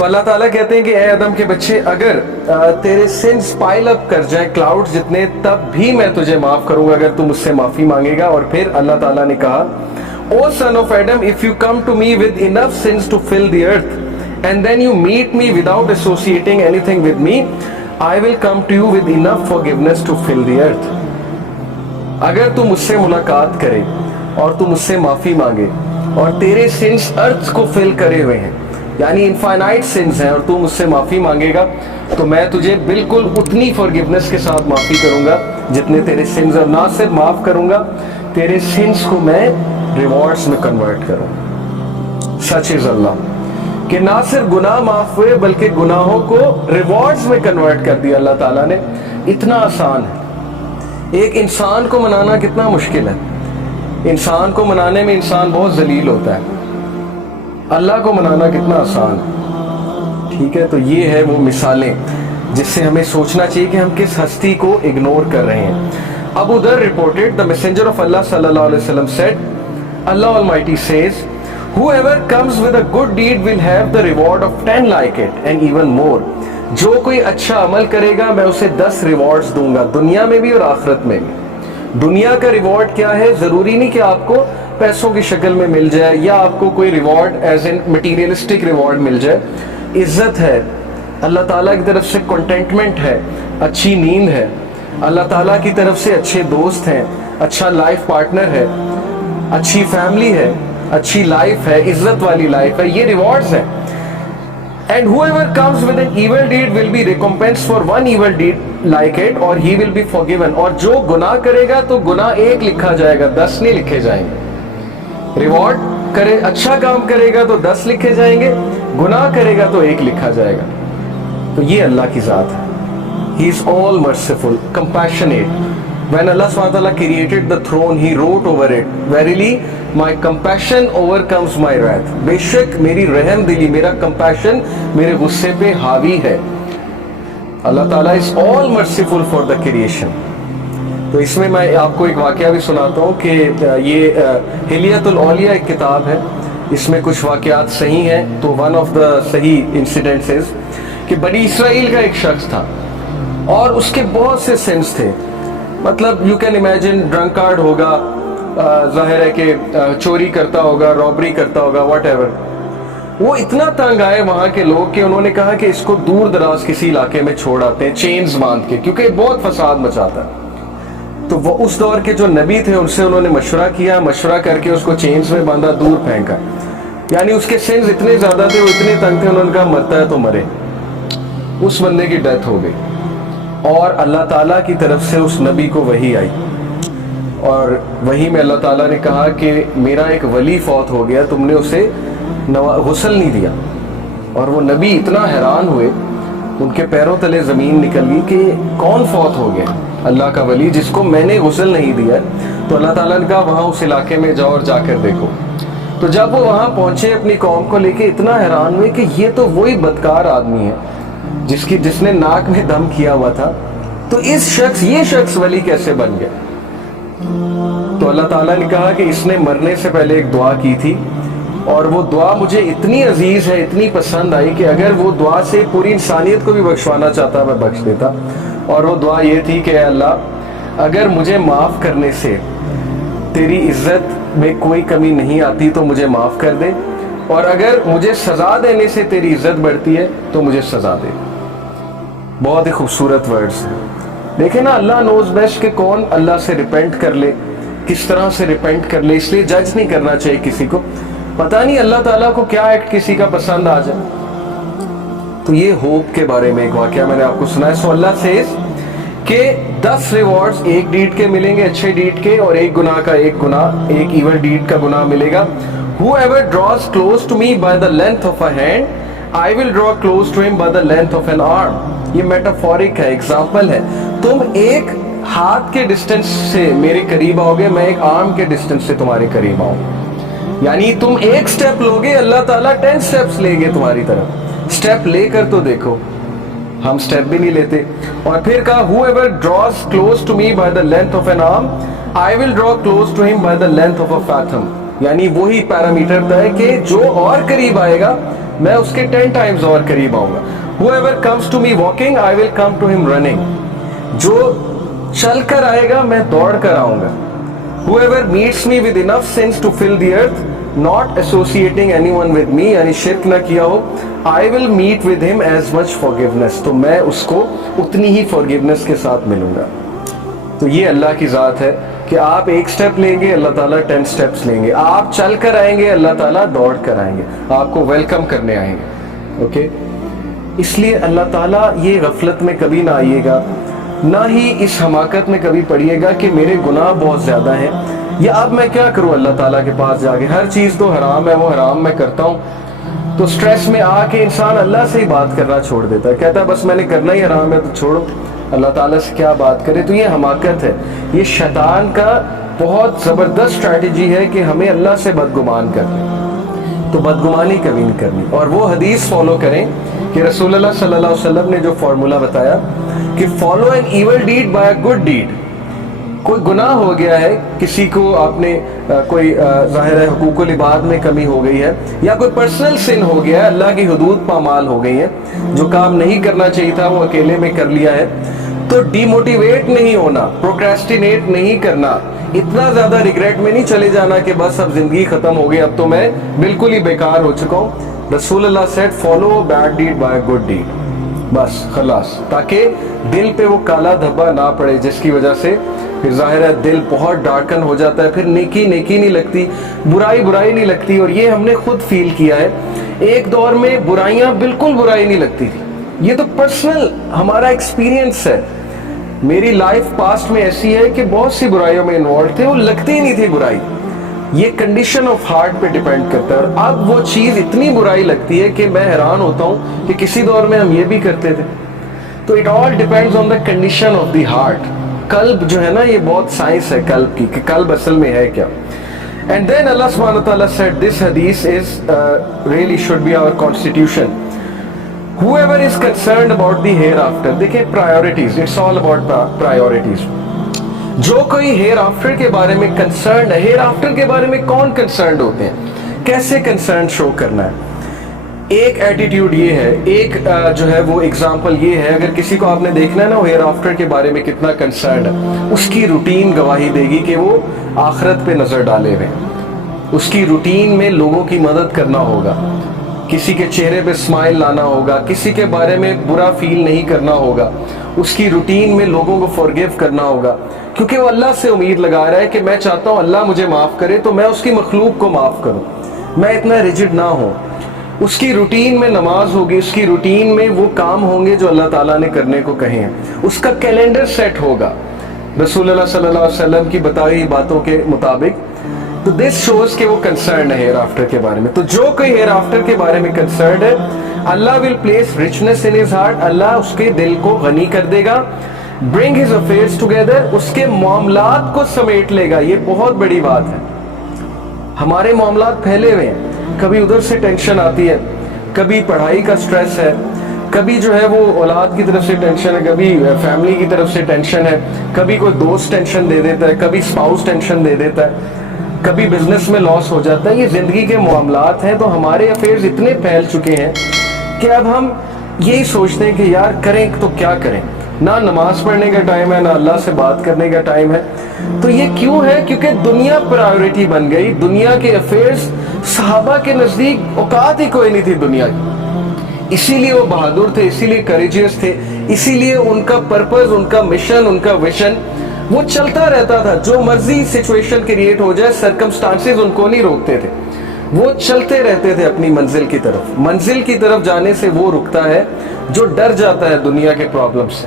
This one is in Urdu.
تو اللہ تعالیٰ کہتے ہیں کہ اے آدم کے بچے اگر تیرے سنس پائل اپ کر جائیں کلاؤڈ جتنے تب بھی میں تجھے معاف کروں گا اگر تو مجھ سے معافی مانگے گا. اور پھر اللہ تعالیٰ نے کہا O son of Adam, if you come to me with enough sins to fill the earth and then you meet me without associating anything with me, I will come to you with enough forgiveness to fill the earth. اگر تو مجھ سے ملاقات کرے اور تو مجھ سے معافی مانگے اور تیرے سنس ارتھ کو فل کرے ہوئے ہیں یعنی انفائنائٹ سنس ہیں اور تو مجھ سے معافی مانگے گا تو میں تجھے بالکل اتنی فورگیونس کے ساتھ معافی کروں گا جتنے تیرے سنس, اور نہ صرف معاف کروں گا تیرے سنس کو میں ریوارڈز میں کنورٹ کروں. سچ از اللہ کہ نہ صرف گناہ معاف ہوئے بلکہ گناہوں کو ریوارڈز میں کنورٹ کر دیا اللہ تعالیٰ نے. اتنا آسان ہے. ایک انسان کو منانا کتنا مشکل ہے. انسان کو منانے میں انسان بہت ذلیل ہوتا ہے. اللہ کو منانا کتنا آسان ہے. ٹھیک ہے, تو یہ ہے وہ مثالیں جس سے ہمیں سوچنا چاہیے کہ ہم کس ہستی کو اگنور کر رہے ہیں. Abu Dharr reported, the messenger of Allah sallallahu alaihi wasallam said, Allah Almighty says, whoever comes with a good deed will have the reward of 10 like it and even more. جو کوئی اچھا عمل کرے گا میں اسے 10 ریوارڈز دوں گا, دنیا میں بھی اور آخرت میں بھی. دنیا کا ریوارڈ کیا ہے؟ ضروری نہیں کہ آپ کو پیسوں کی شکل میں مل جائے یا آپ کو کوئی ریوارڈ ایز ان مٹیریلسٹک ریوارڈ مل جائے. عزت ہے, اللہ تعالیٰ کی طرف سے کنٹینٹمنٹ ہے, اچھی نیند ہے, اللہ تعالیٰ کی طرف سے اچھے دوست ہیں, اچھا لائف پارٹنر ہے, اچھی فیملی ہے, اچھی لائف ہے, عزت والی لائف ہے. یہ ریوارڈز ہیں. And whoever comes with an evil deed will be recompensed for one evil deed like it or he will be forgiven. اور جو گناہ کرے گا تو گناہ 1 لکھا جائے گا, 10 نہیں لکھے جائیں گے. ریوارڈ کرے, اچھا کام کرے گا تو 10 لکھے جائیں گے, گناہ کرے گا تو 1 لکھا جائے گا. تو یہ اللہ کی ذات ہے. He is all merciful, compassionate. When Allah SWT created the throne, He wrote over it, verily my compassion overcomes my wrath. بے شک میری رحم دلی, میرا compassion میرے غصے پہ حاوی ہے. اللہ تعالیٰ is all merciful for the creation. تو اس میں میں آپ کو ایک واقعہ بھی سناتا ہوں کہ یہ حلیۃ الاولیاء ایک کتاب ہے, اس میں کچھ واقعات صحیح ہیں. تو one of the صحیح incidents is کہ بنی اسرائیل کا ایک شخص تھا اور اس کے بہت سے سنس تھے. مطلب یو کین امیجن, ڈرنکارڈ ہوگا, ظاہر ہے کہ چوری کرتا ہوگا, رابری کرتا ہوگا, واٹ ایور. وہ اتنا تنگ آئے وہاں کے لوگ کہ انہوں نے کہا کہ اس کو دور دراز کسی علاقے میں چھوڑ آتے ہیں چینز باندھ کے, کیونکہ بہت فساد مچاتا ہے. تو وہ اس دور کے جو نبی تھے ان سے انہوں نے مشورہ کیا, مشورہ کر کے اس کو چینز میں باندھا, دور پھینکا. یعنی اس کے سنس اتنے زیادہ تھے, وہ اتنے تنگ تھے, انہوں نے کہا مرتا ہے تو مرے. اس بندے کی ڈیتھ ہو گئی اور اللہ تعالیٰ کی طرف سے اس نبی کو وحی آئی اور وحی میں اللہ تعالیٰ نے کہا کہ میرا ایک ولی فوت ہو گیا, تم نے اسے غسل نہیں دیا. اور وہ نبی اتنا حیران ہوئے, ان کے پیروں تلے زمین نکل گئی کہ کون فوت ہو گیا؟ اللہ کا ولی جس کو میں نے غسل نہیں دیا. تو اللہ تعالیٰ نے کہا وہاں اس علاقے میں جاؤ اور جا کر دیکھو. تو جب وہ وہاں پہنچے اپنی قوم کو لے کے, اتنا حیران ہوئے کہ یہ تو وہی بدکار آدمی ہے جس نے ناک میں دم کیا ہوا تھا, تو یہ شخص ولی کیسے بن گیا؟ تو اللہ تعالیٰ نے کہا کہ اس نے مرنے سے پہلے ایک دعا کی تھی اور وہ دعا مجھے اتنی عزیز ہے, اتنی پسند آئی کہ اگر وہ دعا سے پوری انسانیت کو بھی بخشوانا چاہتا میں بخش دیتا. اور وہ دعا یہ تھی کہ اے اللہ اگر مجھے معاف کرنے سے تیری عزت میں کوئی کمی نہیں آتی تو مجھے معاف کر دے, اور اگر مجھے سزا دینے سے تیری عزت بڑھتی ہے تو مجھے سزا دے. بہت ہی خوبصورت ورڈز ہیں. دیکھیں نا, اللہ نوز بیسٹ کہ کون اللہ سے ریپینٹ کر لے, کس طرح سے ریپینٹ کر لے. اس لیے جج نہیں کرنا چاہیے کسی کو, پتہ نہیں اللہ تعالیٰ کو کیا ایکٹ کسی کا پسند آ جائے. تو یہ ہوپ کے بارے میں ایک واقعہ میں نے آپ کو سنا ہے. سو اللہ سیز کہ 10 ریوارڈز ایک ڈیڈ کے ملیں گے, اچھے ڈیڈ کے, اور ایک گناہ کا ایک گناہ, ایک ایول ڈیڈ کا گناہ ملے گا. Whoever draws close to me by the length of a hand, I will draw close to him by the length of an arm. یہ میٹافورک ہے, ایگزامپل ہے. تم ایک ہاتھ کے ڈسٹنس سے میرے قریب آؤ گے, میں ایک آرم کے ڈسٹنس سے تمہارے قریب آؤں. یعنی تم ایک سٹیپ لوگے, اللہ تعالیٰ 10 سٹیپس لیں گے تمہاری طرف. سٹیپ لے کر تو دیکھو, ہم سٹیپ بھی نہیں لیتے. اور پھر کہا whoever draws close to me by the length of an arm, I will draw close to him by the length of a fathom. یعنی وہی پیرامیٹر طے کہ جو اور قریب آئے گا میں اس کے 10 ٹائمز اور قریب آؤں گا. whoever comes to me walking I will come to him running. جو چل کر آئے گا میں دوڑ کر آؤں گا. whoever meets me with enough sins to fill the earth, not associating anyone with me, یعنی شرک نہ کیا ہو, I will meet with him as much forgiveness. تو میں اس کو اتنی ہی forgiveness کے ساتھ ملوں گا. تو یہ اللہ کی ذات ہے کہ آپ ایک سٹیپ لیں گے, اللہ تعالیٰ 10 سٹیپس لیں گے. آپ چل کر آئیں گے, اللہ تعالیٰ دوڑ کر آئیں گے, آپ کو ویلکم کرنے آئیں گے. اوکے, اس لیے اللہ تعالیٰ یہ غفلت میں کبھی نہ آئیے گا, نہ ہی اس حماقت میں کبھی پڑیے گا کہ میرے گناہ بہت زیادہ ہیں, یا اب میں کیا کروں اللہ تعالیٰ کے پاس جا کے, ہر چیز تو حرام ہے, وہ حرام میں کرتا ہوں. تو سٹریس میں آ کے انسان اللہ سے ہی بات کرنا چھوڑ دیتا ہے, کہتا ہے بس میں نے کرنا ہی حرام ہے تو چھوڑو, اللہ تعالیٰ سے کیا بات کرے. تو یہ حماقت ہے, یہ شیطان کا بہت زبردست اسٹریٹجی ہے کہ ہمیں اللہ سے بدگمان کرنا. تو بدگمانی کبھی نہیں کرنی, اور وہ حدیث فالو کریں کہ رسول اللہ صلی اللہ علیہ وسلم نے جو فارمولا بتایا کہ follow an evil deed by a good deed. کوئی گناہ ہو گیا ہے, کسی کو آپ نے کوئی ظاہر ہے حقوق العباد میں کمی ہو گئی ہے, یا کوئی پرسنل سن ہو گیا ہے, اللہ کی حدود پامال ہو گئی ہیں, جو کام نہیں کرنا چاہیے تھا وہ اکیلے میں کر لیا ہے, تو ڈی موٹیویٹ نہیں ہونا, پروکریسٹینیٹ نہیں کرنا, اتنا زیادہ ریگریٹ میں نہیں چلے جانا کہ بس اب زندگی ختم ہو گئی, اب تو میں بالکل ہی بیکار ہو چکا ہوں. رسول اللہ said follow bad deed by good deed, بس خلاص, تاکہ دل پہ وہ کالا دھبا نہ پڑے جس کی وجہ سے پھر ظاہر ہے دل بہت ڈارکن ہو جاتا ہے, پھر نیکی نیکی نہیں لگتی, برائی برائی نہیں لگتی. اور یہ ہم نے خود فیل کیا ہے, ایک دور میں برائیاں بالکل برائی نہیں لگتی تھی. یہ تو پرسنل ہمارا ایکسپیرینس ہے. میری لائف پاسٹ میں ایسی ہے کہ بہت سی برائیوں میں انوالو تھے, وہ لگتی ہی نہیں تھی برائی. یہ کنڈیشن آف ہارٹ پہ ڈیپینڈ کرتا ہے. اور اب وہ چیز اتنی برائی لگتی ہے کہ میں حیران ہوتا ہوں کہ کسی دور میں ہم یہ بھی کرتے تھے. تو it all depends on the condition of the heart. قلب جو ہے نا, یہ بہت سائنس ہے قلب کی, کہ قلب اصل میں ہے کیا. اینڈ دین اللہ سبحانہ وتعالیٰ said this hadith is really should be our constitution. Whoever is concerned about the hereafter, دیکھیں priorities, it's all about priorities. جو کوئی ہیئر آفٹر کے بارے میں کنسرنڈ ہے, ہیئر آفٹر کے بارے میں کون کنسرنڈ ہوتے ہیں, کیسے کنسرن شو کرنا ہے. ایک ایٹیٹیوڈ یہ ہے, ایک جو ہے وہ اگزامپل یہ ہے, اگر کسی کو آپ نے دیکھنا ہے نا وہ ہیئر آفٹر کے بارے میں کتنا کنسرنڈ ہے, اس کی روٹین گواہی دے گی کہ وہ آخرت پہ نظر ڈالے ہوئے. اس کی روٹین میں لوگوں کی مدد کرنا ہوگا, کسی کے چہرے پہ اسمائل لانا ہوگا, کسی کے بارے میں برا فیل نہیں کرنا ہوگا, اس کی روٹین میں لوگوں کو فورگیو کرنا ہوگا, کیونکہ وہ اللہ سے امید لگا رہا ہے کہ میں چاہتا ہوں اللہ مجھے معاف کرے تو میں اس کی مخلوق کو معاف کروں, میں اتنا ریجڈ نہ ہوں. اس کی روٹین میں نماز ہوگی, اس کی روٹین میں وہ کام ہوں گے جو اللہ تعالیٰ نے کرنے کو کہے ہیں, اس کا کیلنڈر سیٹ ہوگا رسول اللہ صلی اللہ علیہ وسلم کی بتائی باتوں کے مطابق. تو دس شوز کہ وہ کنسرن ہے ہیئر آفٹر کے بارے میں. تو جو کوئی ہیئر آفٹر کے بارے میں کنسرن ہے, اللہ will place richness in his heart, اللہ اس کے دل کو غنی کر دے گا. bring his affairs together, اس کے معاملات کو سمیٹ لے گا. یہ بہت بڑی بات ہے. ہمارے معاملات پھیلے ہوئے ہیں, کبھی ادھر سے ٹینشن آتی ہے, کبھی پڑھائی کا سٹریس ہے, کبھی جو ہے وہ اولاد کی طرف سے ٹینشن ہے, کبھی فیملی کی طرف سے ٹینشن ہے, کبھی کوئی دوست ٹینشن دے دیتا ہے, کبھی اسپاؤس ٹینشن دے دیتا ہے, کبھی بزنس میں لاس ہو جاتا ہے. یہ زندگی کے معاملات ہیں. تو ہمارے افیئرز اتنے پھیل چکے ہیں کہ اب ہم یہی سوچتے ہیں کہ یار کریں تو کیا کریں, نہ نماز پڑھنے کا ٹائم ہے, نہ اللہ سے بات کرنے کا ٹائم ہے. تو یہ کیوں ہے؟ کیونکہ دنیا پرائیورٹی بن گئی. دنیا کے افیئرز, صحابہ کے نزدیک اوقات ہی کوئی نہیں تھی دنیا کی, اسی لیے وہ بہادر تھے, اسی لیے کریجیس تھے, اسی لیے ان کا پرپز, ان کا مشن, ان کا ویژن وہ چلتا رہتا تھا. جو مرضی سچویشن کریٹ ہو جائے, سرکمسٹانسز ان کو نہیں روکتے تھے, وہ چلتے رہتے تھے اپنی منزل کی طرف. منزل کی طرف جانے سے وہ رکتا ہے جو ڈر جاتا ہے دنیا کے پرابلم سے.